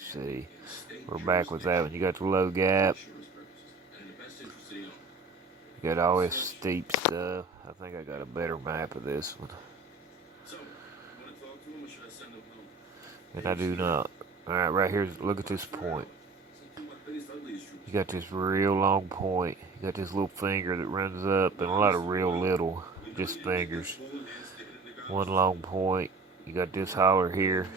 See, we're back with that one. You got the low gap. You got all this steep stuff. I think I got a better map of this one. And I do not. Alright, right here, look at this point. You got this real long point. You got this little finger that runs up, and a lot of real little, just fingers. One long point. You got this holler here.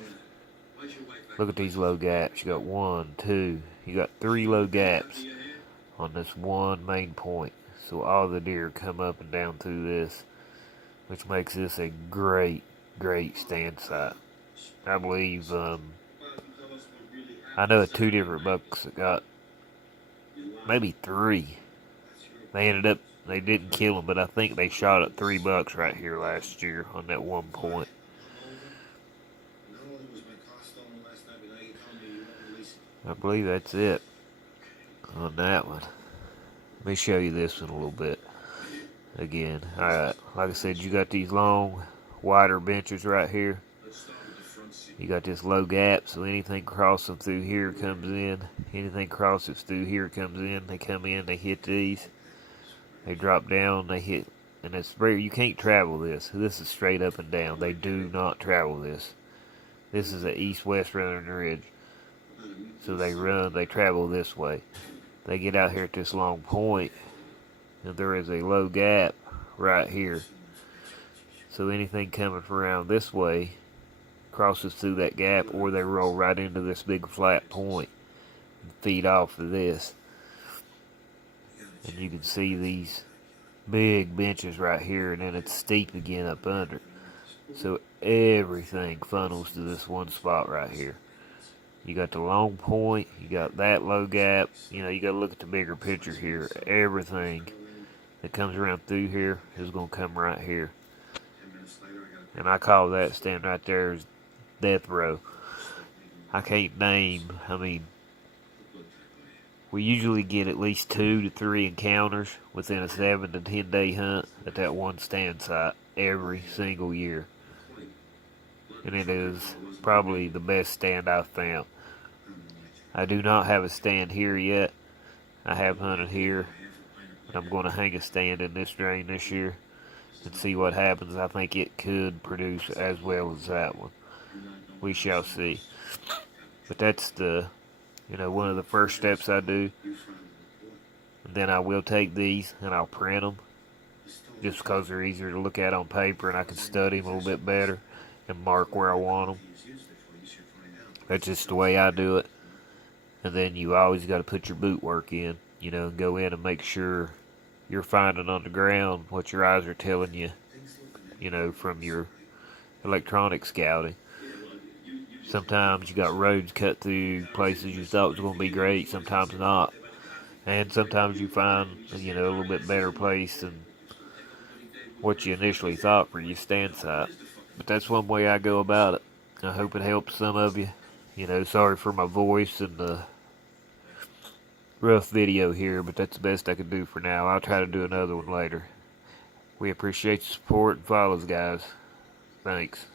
Look at these low gaps. You got one, two. You got three low gaps on this one main point. So all the deer come up and down through this, which makes this a great, great stand site. I believe, I know of two different bucks that got, maybe three. They didn't kill them, but I think they shot at 3 bucks right here last year on that one point. I believe that's it on that one. Let me show you this one a little bit. Again, alright, like I said, you got these long, wider benches right here. You got this low gap, so anything crossing through here comes in. Anything crosses through here comes in. They come in, they hit these. They drop down, they hit. And it's very, you can't travel this. This is straight up and down. They do not travel this. This is an east-west running ridge. So they travel this way. They get out here at this long point, and there is a low gap right here. So anything coming from around this way crosses through that gap, or they roll right into this big flat point and feed off of this. And you can see these big benches right here, and then it's steep again up under. So everything funnels to this one spot right here. You got the long point, you got that low gap. You know, you got to look at the bigger picture here. Everything that comes around through here is going to come right here. And I call that stand right there as death row. I can't name, I mean, we usually get at least 2 to 3 encounters within a 7 to 10 day hunt at that one stand site every single year. And it is probably the best stand I've found. I do not have a stand here yet. I have hunted here, and I'm going to hang a stand in this drain this year and see what happens. I think it could produce as well as that one. We shall see. But that's the, one of the first steps I do. And then I will take these and I'll print them, just because they're easier to look at on paper and I can study them a little bit better and mark where I want them. That's just the way I do it. And then you always got to put your boot work in, and go in and make sure you're finding on the ground what your eyes are telling you, from your electronic scouting. Sometimes you got roads cut through places you thought was going to be great, sometimes not. And sometimes you find, a little bit better place than what you initially thought for your stand site. But that's one way I go about it. I hope it helps some of you. Sorry for my voice and the rough video here, but that's the best I can do for now. I'll try to do another one later. We appreciate your support and follows, guys. Thanks.